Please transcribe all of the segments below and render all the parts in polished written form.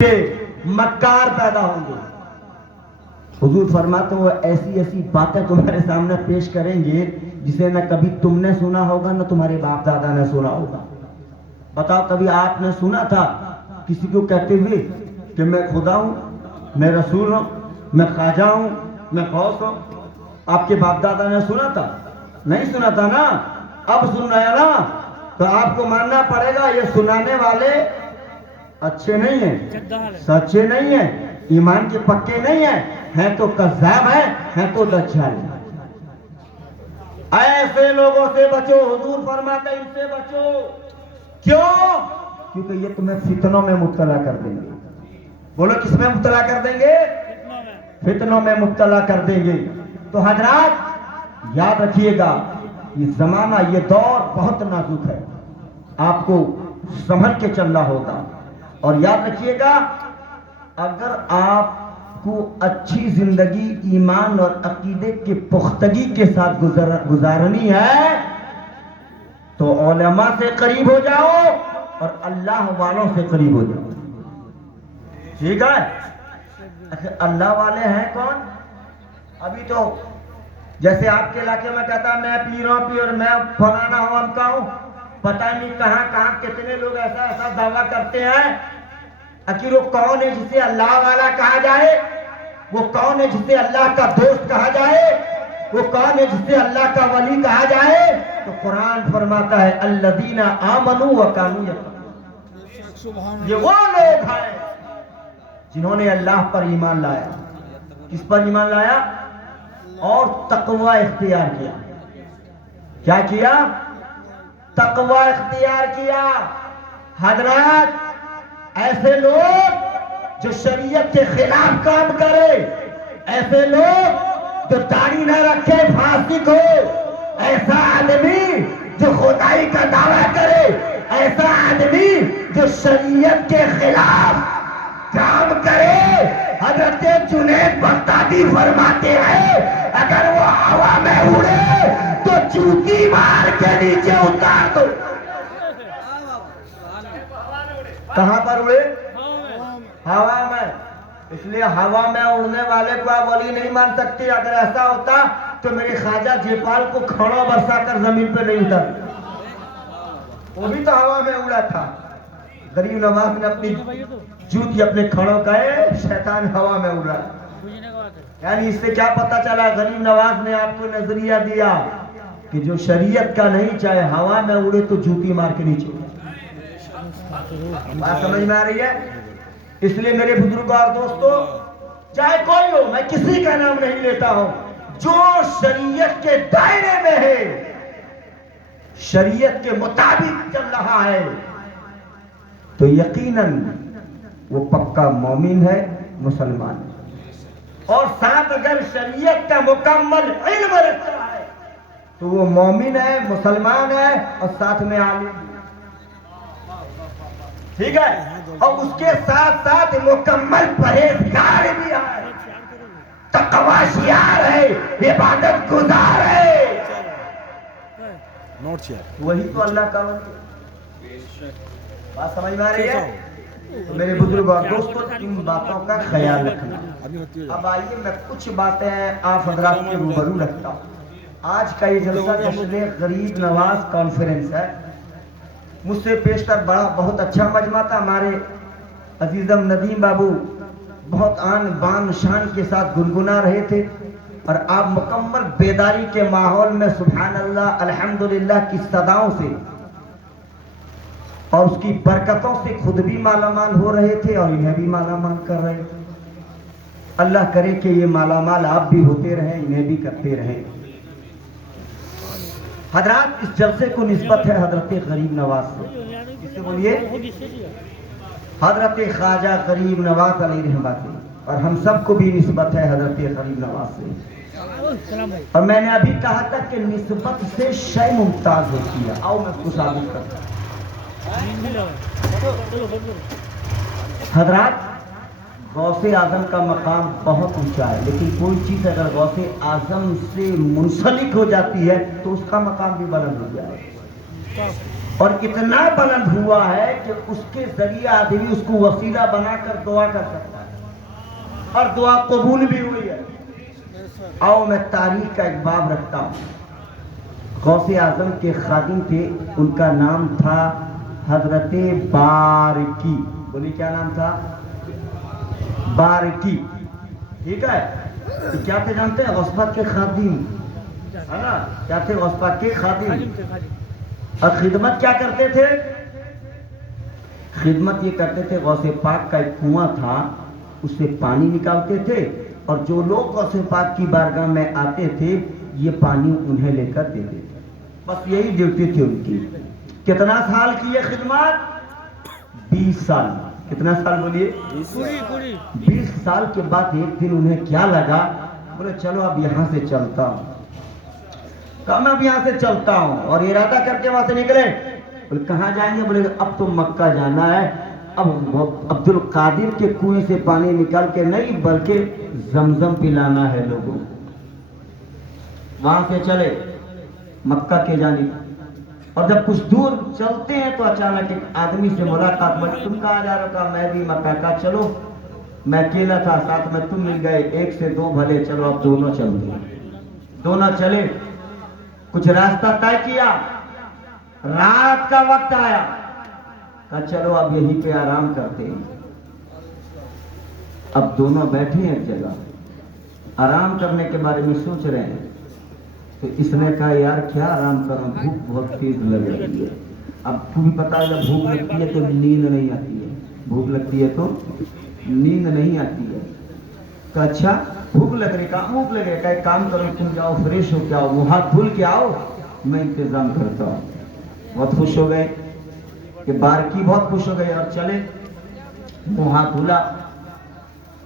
مکار پیدا ہوں گے. حضور فرماتے ہیں وہ ایسی ایسی باتیں تمہارے سامنے پیش کریں گے جسے نہ کبھی تم نے سنا ہوگا نہ تمہارے باپ دادا نے سنا ہوگا. بتاؤ کبھی آپ نے سنا تھا کسی کو کہتے ہوئے کہ میں خدا ہوں, میں رسول ہوں, میں خواجہ ہوں, میں غوث ہوں؟ آپ کے باپ دادا نے سنا تھا؟ نہیں سنا تھا نا. اب سن رہے ہیں نا تو آپ کو ماننا پڑے گا یہ سنانے والے اچھے نہیں ہیں, سچے نہیں ہیں, ایمان کے پکے نہیں ہیں تو کذاب ہیں تو دجال ہیں. ایسے لوگوں سے بچو. حضور فرماتے ہیں ان سے بچو. کیوں؟ کیونکہ یہ تمہیں فتنوں میں مبتلا کر دیں گے. بولو کس میں مبتلا کر دیں گے؟ فتنوں میں مبتلا کر دیں گے. تو حضرات یاد رکھیے گا یہ زمانہ یہ دور بہت نازک ہے, آپ کو سنبھل کے چلنا ہوگا. اور یاد رکھیے گا اگر آپ کو اچھی زندگی ایمان اور عقیدے کے پختگی کے ساتھ گزارنی ہے تو علماء سے قریب ہو جاؤ اور اللہ والوں سے قریب ہو جاؤ. ٹھیک ہے؟ اللہ والے ہیں کون؟ ابھی تو جیسے آپ کے علاقے میں کہتا ہے میں پیر ہوں, پیر میں فلانا ہوں, ہم کا ہوں, پتہ نہیں کہاں کہاں کتنے لوگ ایسا دعویٰ کرتے ہیں. آخر وہ کون ہے جسے اللہ والا کہا جائے؟ وہ کون ہے جسے اللہ کا دوست کہا جائے؟ وہ کون ہے جسے اللہ کا ولی کہا جائے؟ تو قرآن فرماتا ہے الذین آمنوا وکانوا یتقون. یہ وہ لوگ ہیں جنہوں نے اللہ پر ایمان لایا. کس پر ایمان لایا؟ اور تقوی اختیار کیا. کیا کیا؟ تقوی اختیار کیا. حضرات ایسے لوگ جو شریعت کے خلاف کام کرے, ایسے لوگ جو داڑھی نہ رکھے فاسق ہو, ایسا آدمی جو خدائی کا دعویٰ کرے, ایسا آدمی جو شریعت کے خلاف کام کرے, حضرت جنید بغدادی فرماتے ہیں اگر وہ ہوا میں اڑے تو جوتی مار کے نیچے اتار دو. کہاں پر اڑے؟ ہوا میں. اس لیے ہوا میں اڑنے والے کو آپ ولی نہیں مان سکتے. اگر ایسا ہوتا تو میرے خواجہ جیپال کو کھڑوں برسا کر زمین پہ نہیں اتر. وہ بھی تو ہوا میں اڑا تھا. غریب نواز نے اپنی جوتی اپنے کھڑوں کا ہے, شیطان ہوا میں اڑ رہا. یعنی اس سے کیا پتا چلا؟ غریب نواز نے آپ کو نظریہ دیا کہ جو شریعت کا نہیں چاہے ہوا میں اڑے تو جوتی مار کے نیچے. بات سمجھ میں آ رہی ہے؟ اس لیے میرے بزرگوں اور دوستوں چاہے کوئی ہو, میں کسی کا نام نہیں لیتا ہوں, جو شریعت کے دائرے میں ہے, شریعت کے مطابق چل رہا ہے تو یقیناً وہ پکا مومن ہے, مسلمان ہے. اور ساتھ اگر شریعت کا مکمل علم رکھتا ہے تو وہ مومن ہے, مسلمان ہے اور ساتھ میں عالم ہے. ٹھیک ہے؟ اور اس کے ساتھ ساتھ مکمل پرہیزگار بھی ہے, تقویٰ ہے, عبادت گزار ہے. وہی تو اللہ کا ولی. بات سمجھ میں آ رہی ہے؟ تو میرے بزرگ اور دوستوں ان باتوں کا خیال رکھنا. اب آئیے میں کچھ باتیں آپ حضرات کے روبرو رکھتا ہوں. آج کا یہ جلسہ جشن غریب نواز کانفرنس ہے. مجھ سے پیشتر بہت اچھا مجمع تھا. ہمارے عزیزم ندیم بابو بہت آن بان شان کے ساتھ گنگنا رہے تھے اور آپ مکمل بیداری کے ماحول میں سبحان اللہ الحمدللہ کی صداؤں سے اور اس کی برکتوں سے خود بھی مالا مال ہو رہے تھے اور انہیں بھی مالا مال کر رہے تھے. اللہ کرے کہ یہ مالا مال آپ بھی ہوتے رہیں, انہیں بھی کرتے رہیں. حضرات اس جلسے کو نسبت ہے حضرت غریب نواز سے. کس سے بولیے؟ حضرت خواجہ غریب نواز علیہ رحمہ سے. اور ہم سب کو بھی نسبت ہے حضرت غریب نواز سے. اور میں نے ابھی کہا تھا کہ نسبت سے شے ممتاز ہوتی ہے. آؤ میں اس کو ثابت کرتا ہوں. حضرات غوث اعظم کا مقام بہت اونچا ہے, لیکن کوئی چیز اگر غوث اعظم سے منسلک ہو جاتی ہے تو اس کا مقام بھی بلند ہو جائے. اور اتنا بلند ہوا ہے کہ اس کے ذریعے آدمی اس کو وسیلہ بنا کر دعا کر سکتا ہے اور دعا قبول بھی ہوئی ہے. آؤ میں تاریخ کا ایک باب رکھتا ہوں. غوث اعظم کے خادم تھے, ان کا نام تھا حضرت بارکی. بولی کیا نام تھا؟ بارکی. ٹھیک ہے, کیا تھے جانتے ہیں؟ غوث پاک کے خادم, ہے نا؟ کیا تھے؟ غوث پاک کے خادم. اور خدمت کیا کرتے تھے؟ خدمت یہ کرتے تھے, غوث پاک کا ایک کنواں تھا, اس سے پانی نکالتے تھے, اور جو لوگ غوث پاک کی بارگاہ میں آتے تھے یہ پانی انہیں لے کر دیتے تھے. بس یہی ڈیوٹی تھی ان کی. کتنا سال کی یہ خدمت؟ 20 سال. کتنا سال بولیے؟ 20 سال کے بعد ایک دن انہیں کیا لگا, بولے چلو اب یہاں سے چلتا ہوں. کہا میں اب یہاں سے چلتا ہوں, اور ارادہ کر کے وہاں سے نکلے. بولے کہاں جائیں گے؟ بولے اب تو مکہ جانا ہے. اب عبد القادر کے کنویں سے پانی نکال کے نہیں بلکہ زمزم پلانا ہے لوگوں. وہاں سے چلے مکہ کے جانب, اور جب کچھ دور چلتے ہیں تو اچانک ایک آدمی سے ملاقات ہوئی. تم کہاں جا رہا تھا؟ میں بھی مکہ. کا چلو, میں اکیلا تھا, ساتھ میں تم مل گئے, 1 سے 2 بھلے, چلو اب دونوں چلتے ہیں. دونوں چلے, کچھ راستہ طے کیا, رات کا وقت آیا, کہا چلو اب یہیں پہ آرام کرتے ہیں. اب دونوں بیٹھے ہیں ایک جگہ, آرام کرنے کے بارے میں سوچ رہے ہیں. تو اس نے کہا یار کیا آرام کروں, بھوک بہت تیز لگ رہی ہے. اب تمہیں پتا ہے جب بھوک لگتی ہے تو نیند نہیں آتی ہے, بھوک لگتی ہے تو نیند نہیں آتی ہے. تو اچھا بھوک لگ رہی, کہاں بھوک لگ رہی؟ کہ ایک کام کرو, تم جاؤ فریش ہو کے آؤ, منہ ہاتھ دھل کے آؤ, میں انتظام کرتا ہوں. بہت خوش ہو گئے, کہ بارکی بہت خوش ہو گئے, اور چلے. منہ ہاتھ دھلا,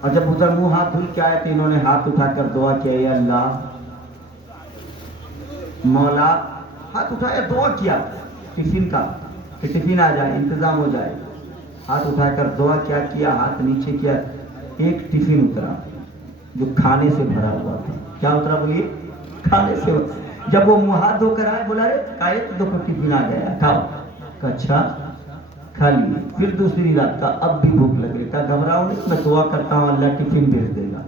اور جب ادھر منہ ہاتھ دھل کے آئے تو انہوں نے ہاتھ اٹھا کر دعا کیا, اے اللہ مولا. ہاتھ اٹھایا, دعا کیا ٹفن کا, کہ ٹفن آ جائے, انتظام ہو جائے. ہاتھ اٹھا کر دعا کیا, ہاتھ نیچے کیا, ایک ٹفن اترا جو کھانے سے بھرا ہوا تھا. کیا اترا بولیے؟ کھانے سے. جب وہ منہ ہاتھ دھو کر آئے, بولا رے کائے تو ٹفن آ گیا, کھاؤ. اچھا کھا لیے. پھر دوسری رات کا, اب بھی بھوک لگ رہی. کہا گھبراؤ نہیں, میں دعا کرتا ہوں اللہ ٹفن بھیج دے گا,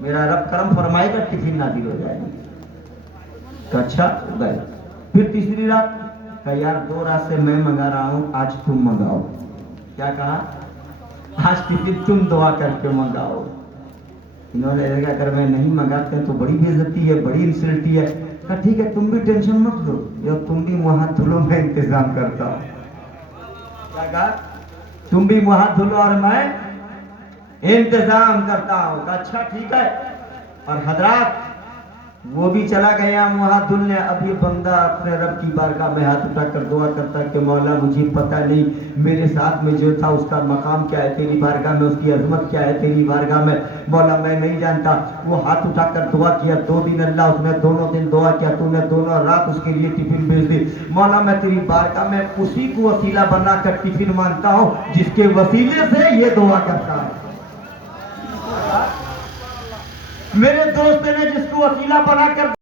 میرا رب کرم فرمائے گا, ٹفن نازل ہو جائے گی. اچھا گئے. پھر تیسری رات, کہا یار 2 رات سے میں منگا رہا ہوں, آج تم منگاؤ. کیا کہا؟ آج ٹفن تم دعا کر کے منگاؤ. انہوں نے کہا اگر میں نہیں منگاتے ہیں تو بڑی بے عزتی ہے, بڑی انسلٹی ہے. کہا ٹھیک ہے, تم بھی ٹینشن مت لو, یا تم بھی منہ ہاتھ دھلو, میں انتظام کرتا ہوں. کیا کہا؟ تم بھی منہ ہاتھ دھلو اور میں انتظام کرتا ہوں. کہا اچھا ٹھیک ہے. اور حضرات وہ بھی چلا گیا منہ ہاتھ دھلنے. اب یہ بندہ اپنے رب کی بارگاہ میں ہاتھ اٹھا کر دعا کرتا کہ مولا مجھے پتہ نہیں میرے ساتھ میں جو تھا اس کا مقام کیا ہے تیری بارگاہ میں, اس کی عظمت کیا ہے تیری بارگاہ میں, مولا میں نہیں جانتا. وہ ہاتھ اٹھا کر دعا کیا, 2 دن اللہ, اس نے دونوں دن دعا کیا, تو نے دونوں رات اس کے لیے ٹفن بھیج دی. مولا میں تیری بارگاہ میں اسی کو وسیلہ بنا کر ٹفن مانتا ہوں جس کے وسیلے سے یہ دعا کرتا ہے. میرے دوست نے جس کو وسیلہ بنا کر